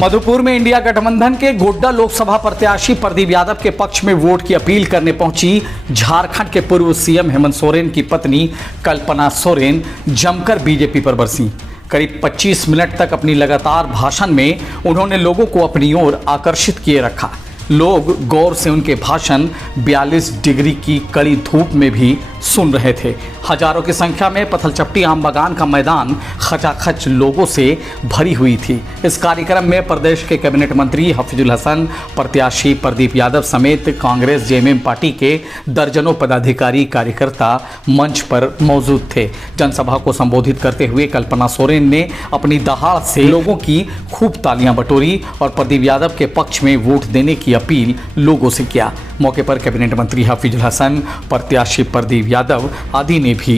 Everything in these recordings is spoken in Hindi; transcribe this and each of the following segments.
मधुपुर में इंडिया गठबंधन के गोड्डा लोकसभा प्रत्याशी प्रदीप यादव के पक्ष में वोट की अपील करने पहुंची झारखंड के पूर्व सीएम हेमंत सोरेन की पत्नी कल्पना सोरेन जमकर बीजेपी पर बरसीं। करीब 25 मिनट तक अपनी लगातार भाषण में उन्होंने लोगों को अपनी ओर आकर्षित किए रखा। लोग गौर से उनके भाषण 42 डिग्री की कड़ी धूप में भी सुन रहे थे। हजारों की संख्या में पथलचट्टी आम बागान का मैदान खचाखच लोगों से भरी हुई थी। इस कार्यक्रम में प्रदेश के कैबिनेट मंत्री हफीजुल हसन, प्रत्याशी प्रदीप यादव समेत कांग्रेस जेएमएम पार्टी के दर्जनों पदाधिकारी कार्यकर्ता मंच पर मौजूद थे। जनसभा को संबोधित करते हुए कल्पना सोरेन ने अपनी दहाड़ से लोगों की खूब तालियां बटोरी और प्रदीप यादव के पक्ष में वोट देने की अपील लोगों से किया। मौके पर कैबिनेट मंत्री हफीजुल हसन, प्रत्याशी प्रदीप यादव आदि ने भी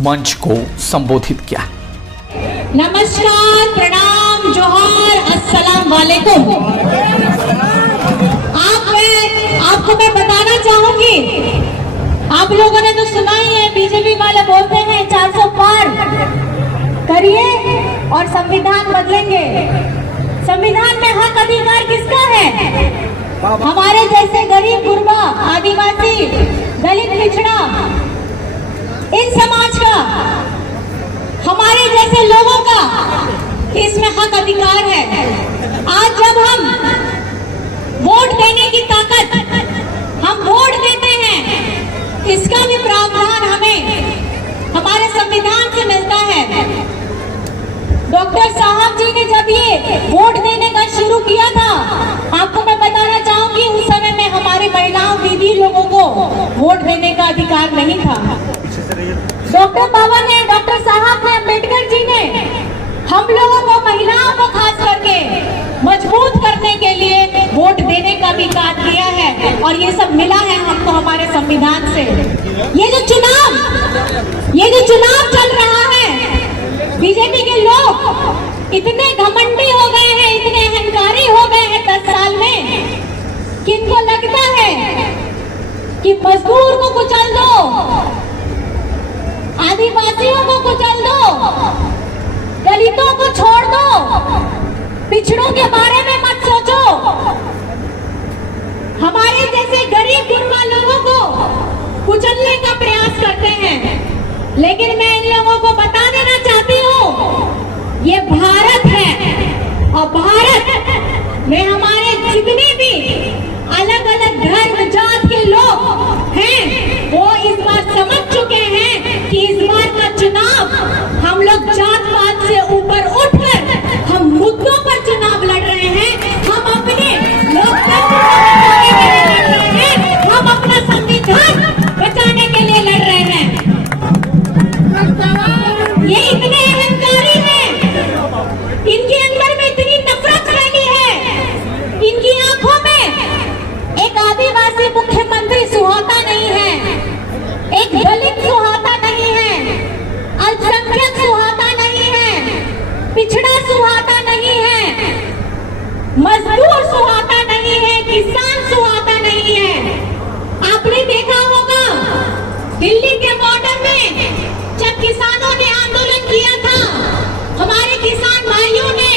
मंच को संबोधित किया। नमस्कार, प्रणाम, जोहार, अस्सलाम वालेकुम। आपको मैं बताना चाहूंगी, आप लोगों ने तो सुना ही है, बीजेपी वाले बोलते हैं 400 पार करिए और संविधान बदलेंगे। संविधान में हक अधिकार किसका है? हमारे जैसे गरीब, गुरबा, आदिवासी, दलित, पिछड़ा, इन समाज का, हमारे जैसे लोगों का इसमें हक अधिकार है। आज जब हम वोट देने की ताकत, हम वोट देते हैं, इसका भी प्रावधान हमें हमारे संविधान से मिलता है। डॉक्टर साहब जी ने जब ये वोट देने का शुरू किया था, आपको मैं बताना चाहूंगी, उस समय में हमारे महिलाओं, दीदी लोगों को वोट देने का अधिकार नहीं था। डॉक्टर साहब ने, अम्बेडकर जी ने हम लोगों को, महिलाओं को खास करके मजबूत करने के लिए वोट देने का अधिकार दिया है और ये सब मिला है हमको हमारे संविधान से। ये जो चुनाव चल रहा है, बीजेपी के लोग इतने घमंडी हो गए हैं, इतने अहंकारी हो गए हैं 10 साल में कि इनको लगता है कि मजदूर को कुचल दो, आदिवासियों को कुचल दो, दलितों को छोड़ दो, पिछड़ों के बारे में मत सोचो, हमारे जैसे गरीब गुरबा लोगों को कुचलने का प्रयास करते हैं। लेकिन मैं इन लोगों को बता देना चाहती हूँ, ये भारत है और भारत में हमारे जितने भी अलग अलग धर्म जात के लोग हैं, वो इस बार समझ चुके हैं कि इस बार का चुनाव हम लोग जात पात से ऊपर उठकर हम मुद्दों पर चुनाव लड़ रहे हैं। हम अपने लोकतंत्र को बचाने के लिए लड़ रहे हैं, हम अपना संविधान बचाने के लिए लड़ रहे हैं। ये इतने अहंकारी हैं, इनके अंदर में इतनी नफरत फैली है, इनकी आंखों में एक आदिवासी मुख्यमंत्री सुहाता नहीं है, एक दलित सुहाता नहीं है, अल्पसंख्यक सुहाता नहीं है, पिछड़ा सुहाता नहीं है, मजदूर सुहाता नहीं है, किसान सुहाता नहीं है। आपने देखा होगा दिल्ली के बॉर्डर में जब किसानों ने आंदोलन किया था, हमारे किसान भाइयों ने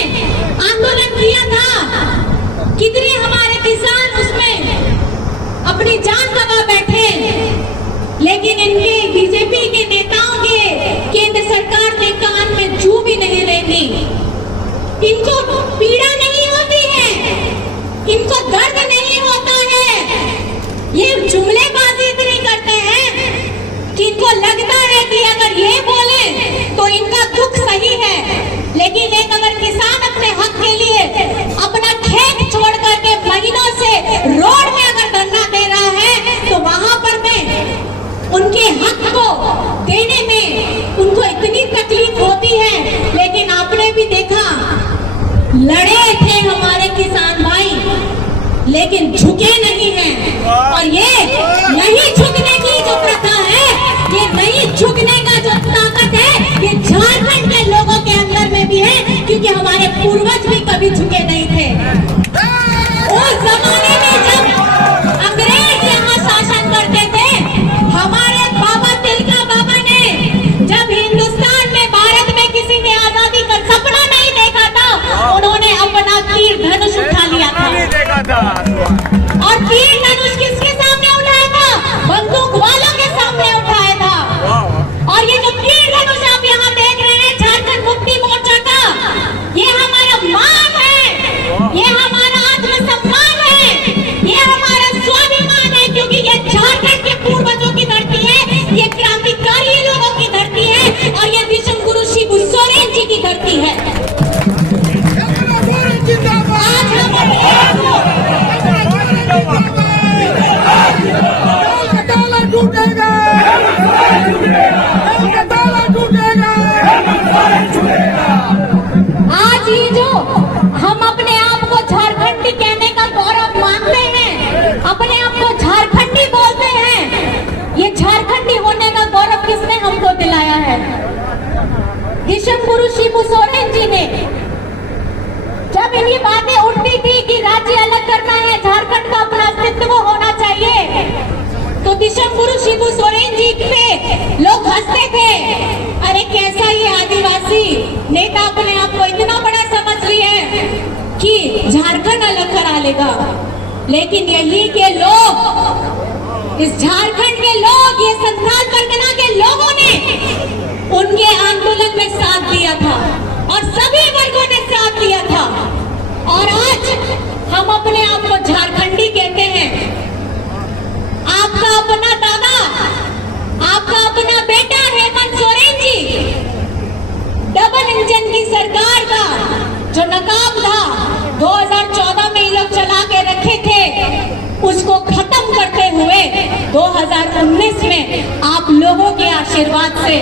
आंदोलन किया था, कितने हमारे किसान उसमें अपनी जान गंवा बैठे। लेकिन इनके बीजेपी के नेताओं के केंद्र सरकार ने कान में जू भी नहीं लेती। इनको पीड़ा नहीं होती है, इनको दर्द नहीं होता है, ये जुमलेबाजी इतनी करते हैं कि इनको लगता है कि अगर ये बोले तो इनका दुख सही है। लेकिन एक अगर किसान अपने हक के लिए अपना खेत छोड़ करके महीनों से रोड में अगर धरना दे रहा है, तो वहां पर में उनके हक को देने में उनको इतनी तकलीफ होती है। लेकिन आपने भी देखा, लड़े थे हमारे किसान भाई, लेकिन झुके नहीं हैं। और ये नहीं झुकने की जो प्रथा है, ये नहीं झुकने का जो ताकत है, ये झारखंड के लोगों के अंदर में भी है, क्योंकि हमारे पूर्वज भी कभी झुके नहीं थे। उस जमाने में जब अंग्रेज यहाँ शासन करते थे, हमारे बाबा तिलका बाबा ने जब हिंदुस्तान में, भारत में किसी ने आजादी का सपना नहीं देखा था, उन्होंने अपना तीर धनुष किसके सामने उठाया था? बंदूक वालों के सामने उठाया था। और ये जो तीर धनुष आप यहाँ देख रहे हैं झारखंड मुक्ति मोर्चा का, ये हमारा मान है, ये हमारा आत्मसम्मान है, ये हमारा स्वाभिमान है, क्योंकि ये झारखंड के पूर्वजों की धरती है, ये क्रांतिकारी लोगों की धरती है, और ये विश्व गुरु शिबू सोरेन जी की धरती है। आज हम आज ये जो हम अपने आप को झारखंडी कहने का गौरव मानते हैं, अपने आप को झारखंडी बोलते हैं, ये झारखंडी होने का गौरव किसने हमको दिलाया है? विश्व गुरु शिबू सोरेन जी ने। जब ये बातें उठती थी कि राज्य अलग करना है, झारखंड का अपना अस्तित्व होना चाहिए, तो विश्व गुरु शिबू सोरेन जी पे लोग हंसते थे, अरे कैसा ये आदिवासी नेता अपने आप को इतना बड़ा समझ लिया है कि झारखंड अलग करा लेगा। लेकिन यही के लोग, इस झारखंड के लोग, ये संथाल परगना के लोगों ने उनके आंदोलन में साथ दिया था और सभी वर्गों ने साथ दिया था। और आज हम अपने आप को झारखंडी कहते हैं। आपका अपना दादा, आपका अपना बेटा हेमंत सोरेन जी डबल इंजन की सरकार का जो नकाब था 2014 में ये लोग चला के रखे थे, उसको खत्म करते हुए 2019 में आप लोगों के आशीर्वाद से,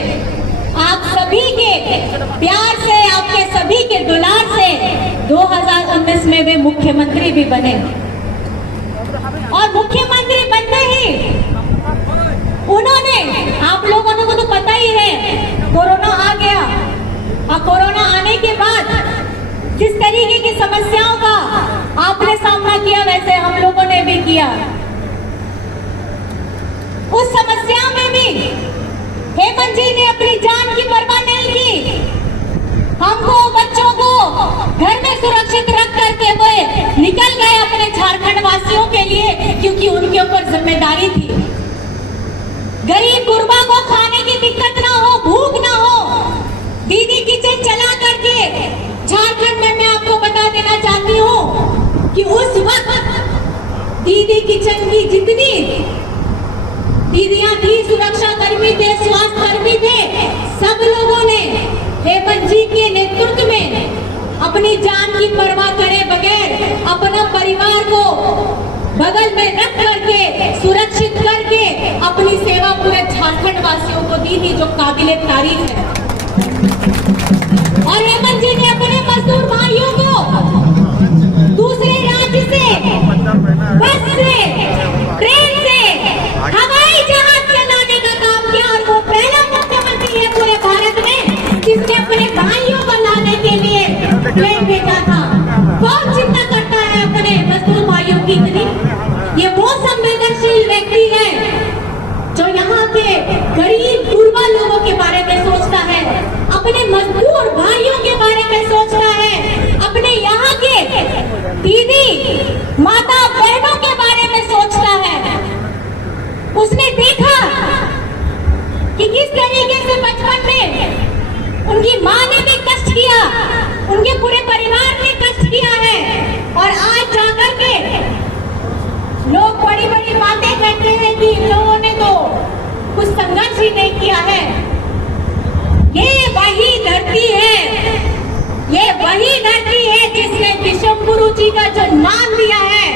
आप सभी के प्यार से, आपके सभी के दुलार से 2019 में वे मुख्यमंत्री भी बने। और मुख्यमंत्री बनते ही उन्होंने, आप लोगों को तो पता ही है, कोरोना आ गया और कोरोना आने के बाद जिस तरीके की समस्याओं का आपने सामना किया, वैसे हम लोगों ने भी किया। उस समस्या में भी हेमंत जी ने अपनी जान की परवाह नहीं की। हमको, बच्चों को घर में सुरक्षित रख करके वे निकल गए अपने झारखंड वासियों के लिए, क्योंकि उनके ऊपर जिम्मेदारी थी। गरीब गुरबा को खाने की दिक्कत ना हो, भूख ना हो, दीदी किचन चला करके झारखंड में मैं आपको बता देना चाहती हूँ कि उस वक्त दीदी किचन की जितनी दीदियां थी, सुरक्षा कर्मी थे, स्वास्थ्य कर्मी थे, सब लोगों ने हेमंत जी के नेतृत्व में अपनी जान की परवाह करे बगैर अपना परिवार को बगल में रख करके, सुरक्षित करके अपनी सेवा पूरे झारखंड वासियों को दी थी, जो काबिले तारीफ है। और हेमंत जी ने अपने मजदूर भाइयों को दूसरे राज्य से, बस से, ट्रेन से, हवाई जहाज से लाने का काम किया। और वो पहला मुख्यमंत्री है पूरे भारत में जिसने अपने भाइयों को लाने के लिए ट्रेन भेजा था। कौन चिंता करता है अपने मजदूर भाइयों की इतनी? ये वो संवेदनशील व्यक्ति है जो यहाँ के गरीब गुरबा लोगों के बारे में सोचता है, अपने मजदूर भाइयों के बारे में सोचता है, अपने यहाँ के दीदी, माता, बहनों के बारे में सोचता है। उसने देखा कि किस तरीके से बचपन में उनकी माँ ने भी कष्ट किया, उनके पूरे परिवार ने कष्ट किया है, और आज जाकर के लोग बड़ी बड़ी बातें कहते हैं कि इन लोगों ने तो कुछ संघर्ष ही नहीं किया है। ये वही धरती है, ये वही धरती है जिसने विश्व गुरु जी का जो नाम दिया है,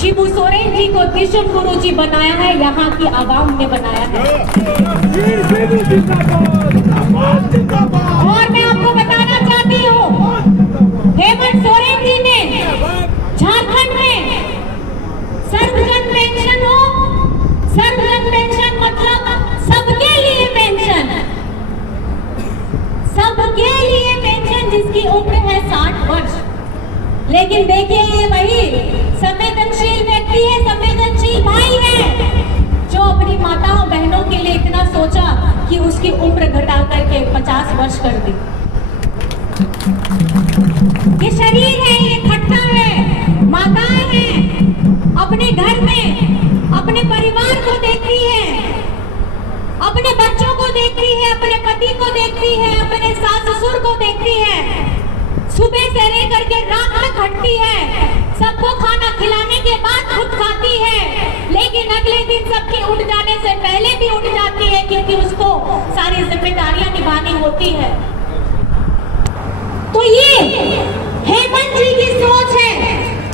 शिबू सोरेन जी को विश्व गुरु जी बनाया है, यहाँ की आवाम ने बनाया है। और मैं आपको बताना चाहती हूँ, हेमंत सोरेन जी ने झारखंड में सर्वजन पेंशन हो, सर्वजन पेंशन मतलब सबके लिए पेंशन, सबके लिए पेंशन जिसकी उम्र है 60 वर्ष। लेकिन देखिए, ये वही संवेदनशील व्यक्ति है, संवेदनशील भाई है, जो अपनी माताओं बहनों के लिए इतना सोचा कि उसकी उम्र घटा करके 50 वर्ष कर दी। ये शरीर है, ये खट्टा है, माताएं हैं, में अपने परिवार को देखती है, अपने बच्चों को देखती है, अपने पति को देखती है, अपने सास ससुर को देखती है, सुबह से लेकर के रात तक खटती है, सबको खाना खिलाने के बाद खुद खाती है, लेकिन अगले दिन सबके उठ जाने से पहले भी उठ जाती है क्योंकि उसको सारी जिम्मेदारियां निभानी होती है। तो ये हेमंत जी की सोच है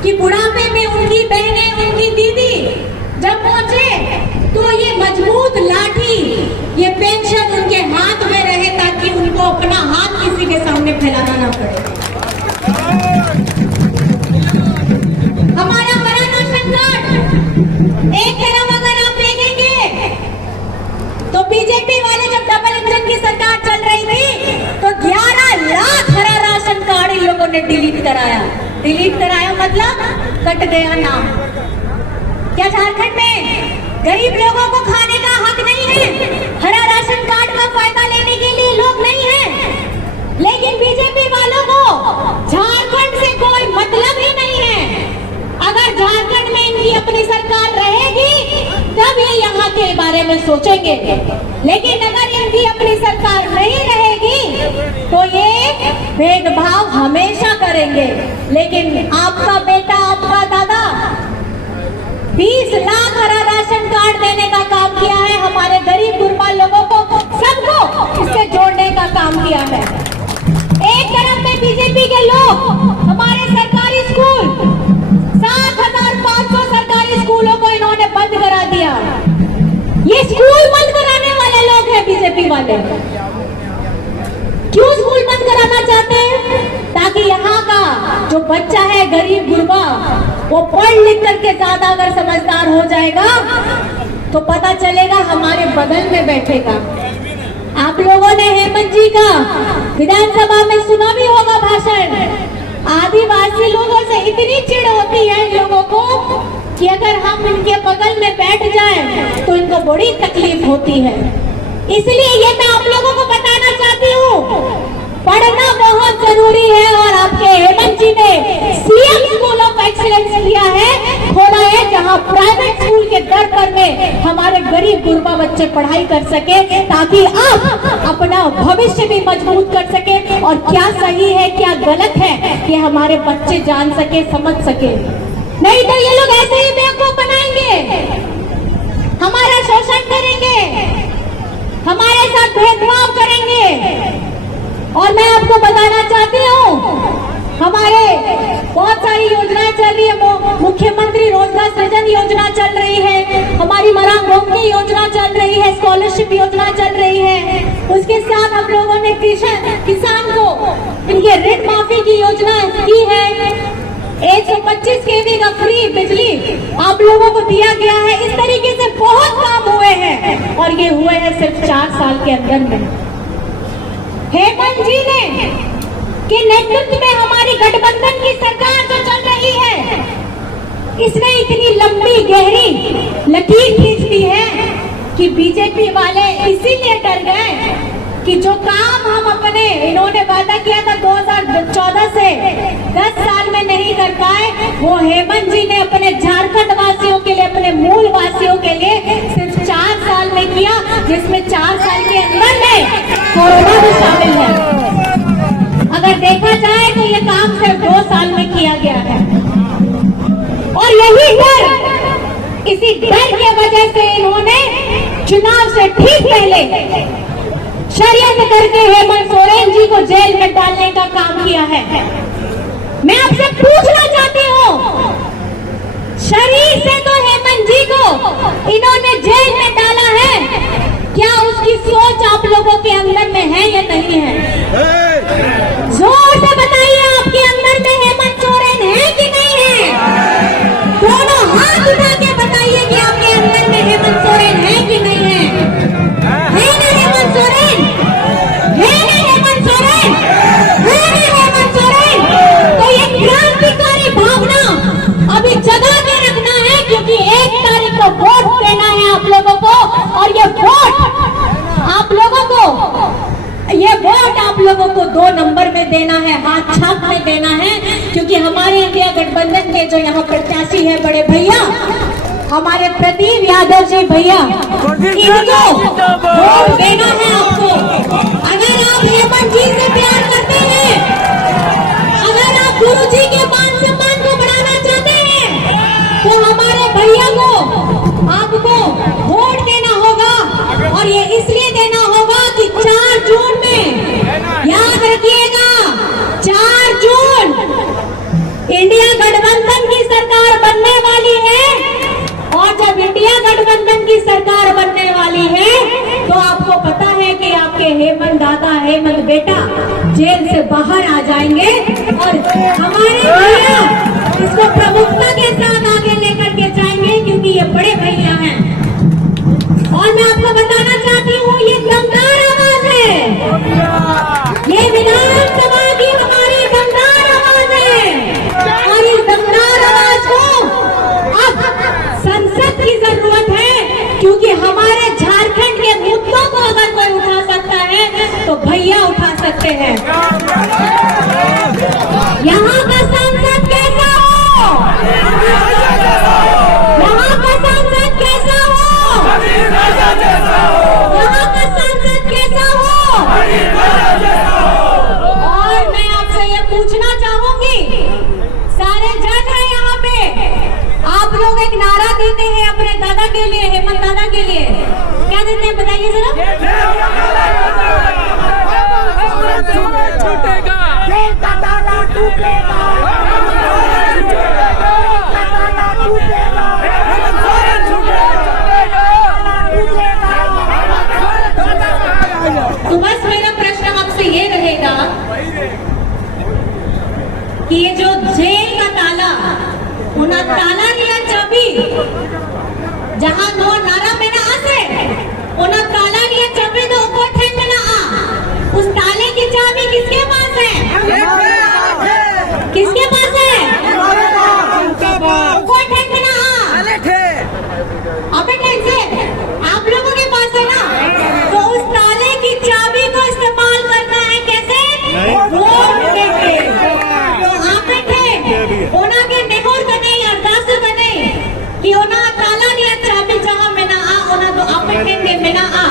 कि बुढ़ापे में उनकी बहनें, उनकी दीदी जब पहुंचे तो ये मजबूत लाठी, ये पेंशन उनके हाथ में रहे ताकि उनको अपना हाथ किसी के सामने फैलाना ना पड़े। हमारा बड़ा राशन कार्ड एक तरफ अगर आप देखेंगे तो बीजेपी वाले जब डबल इंजन की सरकार चल रही थी तो 11 लाख हरा राशन कार्ड इन लोगों ने डिलीट कराया मतलब कट गया नाम। क्या झारखंड में गरीब लोगों को खाने का हक नहीं है? हरा राशन कार्ड का फायदा लेने के लिए लोग नहीं है? लेकिन बीजेपी वालों को झारखंड से कोई मतलब ही नहीं है। अगर झारखंड में इनकी अपनी सरकार रहेगी तब ये यहाँ के बारे में सोचेंगे, लेकिन अगर इनकी अपनी सरकार नहीं रहेगी तो ये भेदभाव हमेशा करेंगे। लेकिन आपका बेटा, आपका दादा 20 लाख हरा राशन कार्ड देने का काम किया है, हमारे गरीब गुरबा लोगों को सबको इससे जोड़ने का काम किया है। एक तरफ में बीजेपी के लोग हमारे सरकारी स्कूल 7,500 सरकारी स्कूलों को इन्होंने बंद करा दिया। ये स्कूल बंद कराने वाले लोग हैं बीजेपी वाले। क्यों स्कूल बंद कराना चाहते हैं? ताकि यहाँ का जो बच्चा है गरीब गुरबा वो पढ़ लिख करके ज्यादा अगर समझदार हो जाएगा तो पता चलेगा हमारे बगल में बैठेगा। आप लोगों ने हेमंत जी का विधानसभा में सुना भी होगा भाषण। आदिवासी लोगों से इतनी चिढ़ होती है इन लोगों को कि अगर हम इनके बगल में बैठ जाएं तो इनको बड़ी तकलीफ होती है। इसलिए ये मैं आप लोगों को बताना चाहती हूँ, पढ़ना बहुत जरूरी है। और आपके हेमंत जी ने सीएम स्कूल ऑफ एक्सीलेंस किया है, खोला है, जहां प्राइवेट स्कूल के दर पर में हमारे गरीब गुरबा बच्चे पढ़ाई कर सके ताकि आप अपना भविष्य भी मजबूत कर सके और क्या सही है क्या गलत है कि हमारे बच्चे जान सके, समझ सके। नहीं तो ये लोग ऐसे ही बेवकूफ बनाएंगे, हमारा शोषण करेंगे, हमारे साथ भेदभाव करेंगे। और मैं आपको बताना चाहती हूँ, हमारे बहुत सारी योजनाएं चल रही है। मुख्यमंत्री रोजगार सृजन योजना चल रही है, हमारी मरांग रोकने योजना चल रही है, स्कॉलरशिप योजना चल रही है। उसके साथ हम लोगों ने किसान को इनके ऋण माफी की योजना की है। 125 kV का फ्री बिजली आप लोगों को दिया गया है। इस तरीके से बहुत काम हुए हैं और ये हुए हैं सिर्फ 4 साल के अंदर में। हेमंत जी ने के नेतृत्व में हमारी गठबंधन की सरकार जो चल रही है, इसने इतनी लंबी गहरी लकीर खींच दी है कि बीजेपी वाले इसीलिए डर गए कि जो काम हम अपने इन्होंने वादा किया था 2014 से 10 साल में नहीं कर पाए, वो हेमंत जी ने अपने झारखंड वासियों के लिए, अपने मूल वासियों के लिए सिर्फ 4 साल में किया, जिसमें 4 साल के अंदर में कोरोना भी शामिल है। अगर देखा जाए तो ये काम सिर्फ 2 साल में किया गया है। और यही डर, इसी डर की वजह से इन्होंने चुनाव से ठीक पहले षड्यंत्र करके हेमंत सोरेन जी को जेल में डालने का काम किया है। मैं आपसे पूछना चाहती हूँ, शरीर से तो हेमंत जी को इन्होंने जेल में डाला है, क्या उसकी सोच आप लोगों के अंदर में है या नहीं है? जोर से बताइए, आपके अंदर में हेमंत सोरेन है कि नहीं है? दोनों हाथ उठा के बताइए कि आपके अंदर में हेमंत सोरेन है कि नहीं है? है ना हेमंत सोरेन? है ना हेमंत सोरेन? है ना हेमंत सोरेन? तो ये क्रांतिकारी भावना अभी जगा के रखना है, क्योंकि 1 तारीख को वोट देना है आप लोगों को। और ये वोट आप लोगों को 2 नंबर में देना है, हाथ छाप में देना है, क्योंकि हमारे इंडिया गठबंधन के जो यहाँ प्रत्याशी है बड़े भैया, हमारे प्रदीप यादव जी भैया, इनको वोट देना है आपको। अगर आप हेमंत जी से प्यार करते हैं, अगर आप गुरु जी के मान सम्मान को बढ़ाना चाहते हैं, तो हमारे भैया को आपको वोट देना होगा। और ये इसलिए देना होगा कि 4 जून में, याद रखिएगा, 4 जून इंडिया गठबंधन की सरकार बनने वाली है। और जब इंडिया गठबंधन की सरकार बनने वाली है, तो आपको पता है कि आपके हेमंत दादा, हेमंत बेटा जेल से बाहर आ जाएंगे और हमारे भैया इसको प्रमुखता के साथ आगे लेकर के जाएंगे, क्योंकि ये बड़े भैया हैं। और मैं आपको बताना चाहती हूँ, ये दमदार आवाज है, ये विधानसभा की हमारी दमदार आवाज है। और इस दमदार आवाज को अब संसद की जरूरत है, क्योंकि हमारे झारखंड के मुद्दों को अगर कोई उठा सकता है तो भैया उठा सकते हैं। यहाँ का सांसद कैसा हो, यहाँ का सांसद कैसा हो, यहाँ का सांसद कैसा हो। और मैं आपसे ये पूछना चाहूंगी, सारे जन हैं यहाँ पे, आप लोग एक नारा देते हैं अपने दादा के लिए, हेमंत दादा के लिए, क्या देते हैं बताइए जरा। तो बस मेरा प्रश्न आपसे ये रहेगा कि ये जो जेल का ताला, उन्हें ताला लिया चाबी, जहां नो नारा में ना आसे, उन्हें ताला लिया चाबी तो ऊपर ठेक में ना आ। उस ताले की चाबी किसके पास है? किसके पास है? ऊपर ठेक में ना आ। अबे ठेक से आप लोगों के पास है ना, तो उस ताले की चाबी को इस्तेमाल करना है कैसे? वोट देके। तो आप बैठे ओना के नेहोर का नहीं, अरदास का नहीं कि ओना ताला लिया चाबी जहां में ना आ, ओना तो आप बैठेंगे में ना आ,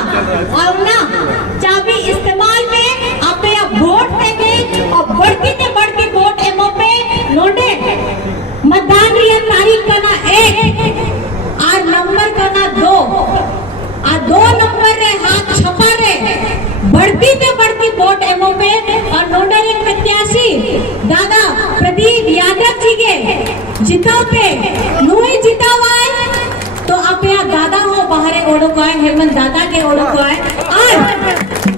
और ना चाबी इस्तेमाल में आप वोट देंगे। और बढ़ती से बढ़ती वोट एमओ पे नोटे मतदान रिया तारीख का ना 1 और नंबर का ना 2 और 2 नंबर रे हाथ छपा रे बढ़ती से बढ़ती वोट एमओ पे। और नोडल एक प्रत्याशी दादा प्रदीप यादव जी के जिताव पे नुई जिताव आए, तो आप यहाँ दादा हो बाहर ओढ़ो को आए, हेमंत दादा के ओढ़ो को आए। और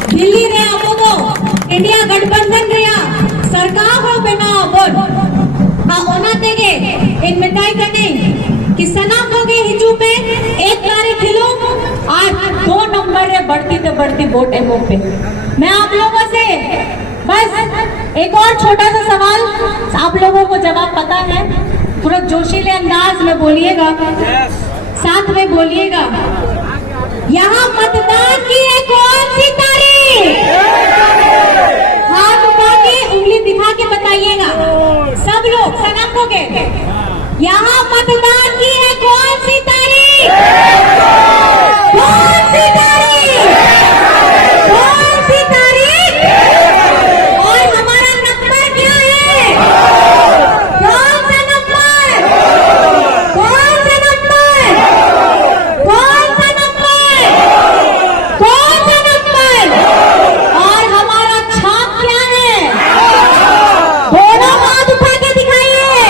दिल्ली रे आपो को इंडिया गठबंधन रे सरकार हो बिना बोल ओना देगे इन मिठाई करने कि सनम हो गए हिजू पे 1 तारीख खिलो और 2 नंबर रे बढ़ती तो बढ़ती वोट एमओ पे। मैं आप लोगों से बस एक और छोटा सा सवाल, आप लोगों को जवाब पता है, थोड़ा जोशीले अंदाज में बोलिएगा, साथ में बोलिएगा। यहाँ मतदान की है कौन सी तारीख? हाथ उठा के उंगली दिखा के बताइएगा सब लोग, सनम हो गए। यहाँ मतदान की है कौन सी तारीख? कौन सी तारीख? कौन सी तारीख? और हमारा नंबर क्या है? कौन सा नंबर? कौन सा नंबर? कौन सा नंबर? कौन सा नंबर? और हमारा छाप क्या है? दोनों हाथ उठा के दिखाइए।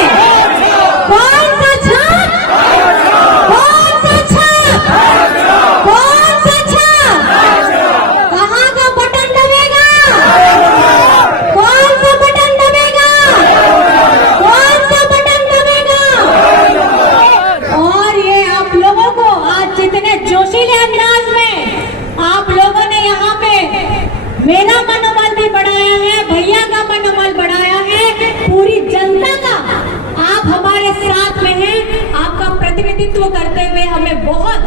कौन सा छाप? कौन सा छाप? कौन सा छाप? कहाँ का बटन दबेगा? कौन सा बटन दबेगा? कौन सा बटन दबेगा? और ये आप लोगों को आज जितने जोशीले अंदाज में आप लोगों ने यहाँ पे मेरा मनोबल भी बढ़ाया है, भैया का मनोबल बढ़ाया है, पूरी जनता का आप हमारे साथ में हैं। आपका प्रतिनिधित्व करते हुए हमें बहुत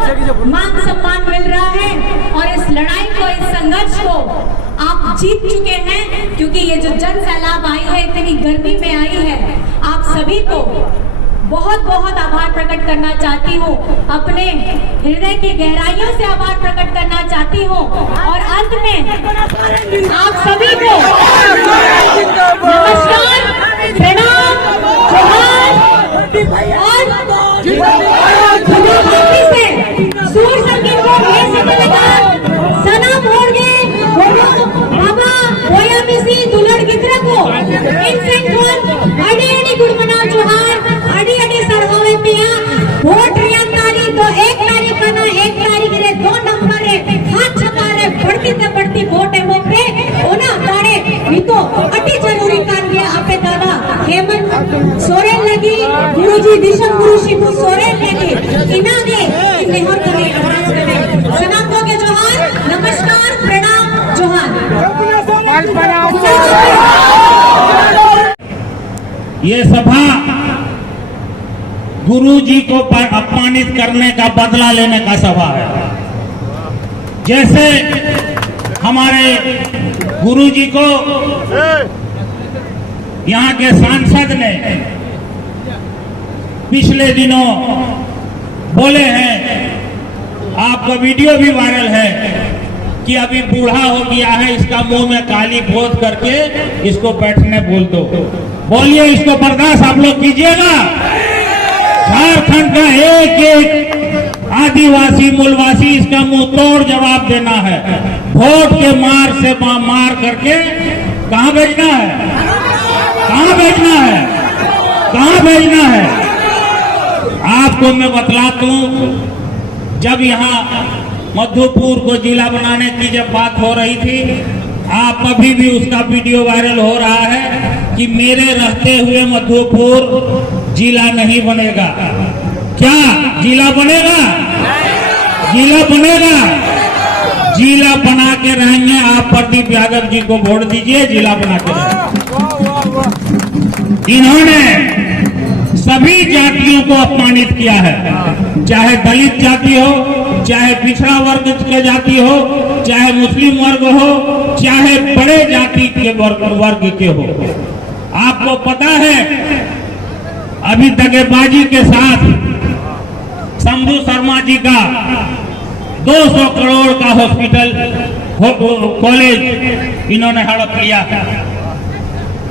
मान सम्मान मिल रहा है। और इस लड़ाई को, इस संघर्ष को आप जीत चुके हैं, क्योंकि ये जो जन सैलाब आई है, इतनी गर्मी में आई है, आप सभी को बहुत बहुत आभार प्रकट करना चाहती हूँ, अपने हृदय की गहराइयों से आभार प्रकट करना चाहती हूँ। और अंत में आप सभी को नमस्कार, प्रणाम, जोहार और से सूर संगीत को सनम होड़गे बाबा होया मिसी दुलड़ गित्र को इनसेंट वन अड़ी अड़ी गुड़मना जोहार अड़ी अड़ी सरवावे पिया वोट रिया तारीख तो 1 तारीख का ना 1 तारीख रे 2 नंबर रे हाथ छपा रे बढ़ती ते बढ़ती वोट है वो पे ओना तारे भी तो अति जरूरी कर गया आपे दादा हेमंत सोरेन लगी गुरुजी दिशम गुरु शिबू सोरेन लगी इना दे नेहर करे सनम को के जोहार, नमस्कार, प्रणाम, जोहार। ये सभा गुरुजी को अपमानित करने का बदला लेने का सभा है। जैसे हमारे गुरुजी को यहाँ के सांसद ने पिछले दिनों बोले हैं, आपका वीडियो भी वायरल है कि अभी बूढ़ा हो गया है, इसका मुंह में काली पोत करके इसको बैठने बोल दो। बोलिए, इसको बर्दाश्त आप लोग कीजिएगा? झारखंड का एक एक आदिवासी मूलवासी इसका मुंह तोड़ जवाब देना है। वोट के मार से मार करके कहां भेजना है, कहां भेजना है, कहां भेजना है? आपको मैं बतलाता हूं, जब यहाँ मधुपुर को जिला बनाने की जब बात हो रही थी, आप अभी भी उसका वीडियो वायरल हो रहा है कि मेरे रहते हुए मधुपुर जिला नहीं बनेगा। क्या जिला बनेगा? जिला बनेगा। जिला बना के रहेंगे। आप प्रदीप यादव जी को वोट दीजिए, जिला बना के रहेंगे। इन्होंने सभी जातियों को अपमानित किया है, चाहे दलित जाति हो, चाहे पिछड़ा वर्ग के जाति हो, चाहे मुस्लिम वर्ग हो, चाहे बड़े जाति के वर्ग के हो। आपको पता है, अभी दगेबाजी के साथ शंभू शर्मा जी का 200 करोड़ का हॉस्पिटल कॉलेज इन्होंने हड़प लिया था।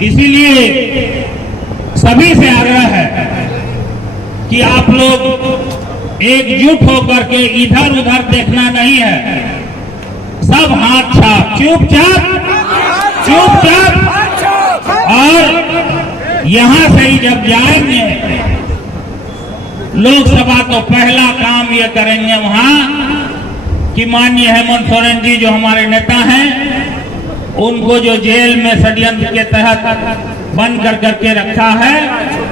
इसीलिए सभी से आग्रह है कि आप लोग एकजुट होकर के इधर उधर देखना नहीं है, सब हाथ छाप, चुपचाप चुपचाप। और यहां से ही जब जाएंगे लोकसभा, तो पहला काम ये करेंगे वहां कि माननीय हेमंत सोरेन जी जो हमारे नेता हैं, उनको जो जेल में षड्यंत्र के तहत बंद कर करके रखा है,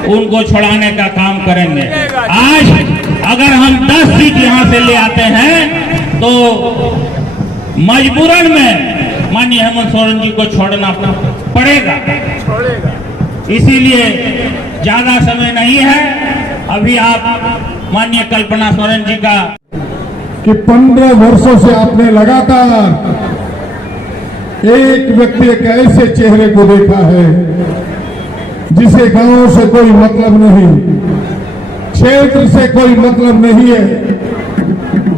उनको छुड़ाने का काम करेंगे। आज अगर हम 10 सीट यहां से ले आते हैं तो मजबूरन में माननीय हेमंत सोरेन जी को छोड़ना पड़ेगा। इसीलिए ज्यादा समय नहीं है, अभी आप माननीय कल्पना सोरेन जी का कि 15 वर्षों से आपने लगातार एक व्यक्ति एक ऐसे चेहरे को देखा है जिसे गांव से कोई मतलब नहीं, क्षेत्र से कोई मतलब नहीं है,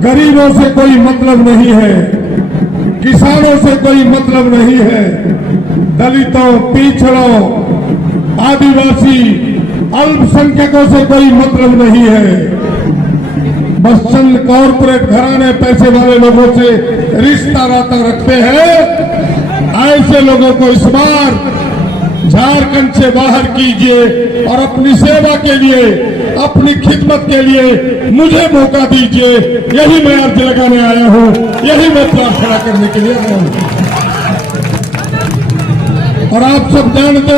गरीबों से कोई मतलब नहीं है, किसानों से कोई मतलब नहीं है, दलितों, पिछड़ों, आदिवासी, अल्पसंख्यकों से कोई मतलब नहीं है। बस चंद कॉर्पोरेट घराने पैसे वाले लोगों से रिश्ता नाता रखते हैं। ऐसे लोगों को इस बार झारखंड से बाहर कीजिए और अपनी सेवा के लिए, अपनी खिदमत के लिए मुझे मौका दीजिए। यही मैं अर्ज लगाने आया हूं, यही मैं प्रार्थना करने के लिए आया हूं। और आप सब जानते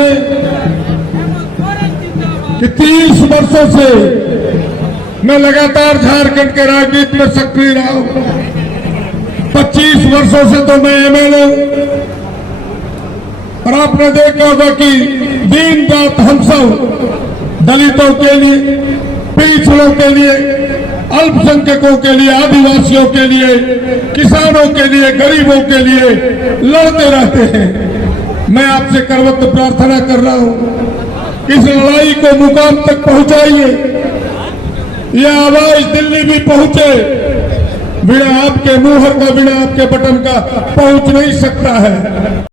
कि 30 वर्षों से मैं लगातार झारखंड के राजनीति में सक्रिय रहा हूं। 25 वर्षों से तो मैं एमएलए हूं। और आपने देखा होगा कि दिन रात हम सब दलितों के लिए, पिछड़ों के लिए, अल्पसंख्यकों के लिए, आदिवासियों के लिए, किसानों के लिए, गरीबों के लिए लड़ते रहते हैं। मैं आपसे करवत प्रार्थना कर रहा हूं इस लड़ाई को मुकाम तक पहुंचाइए। यह आवाज दिल्ली भी पहुंचे। बिना आपके मुहर का, बिना आपके बटन का पहुंच नहीं सकता है।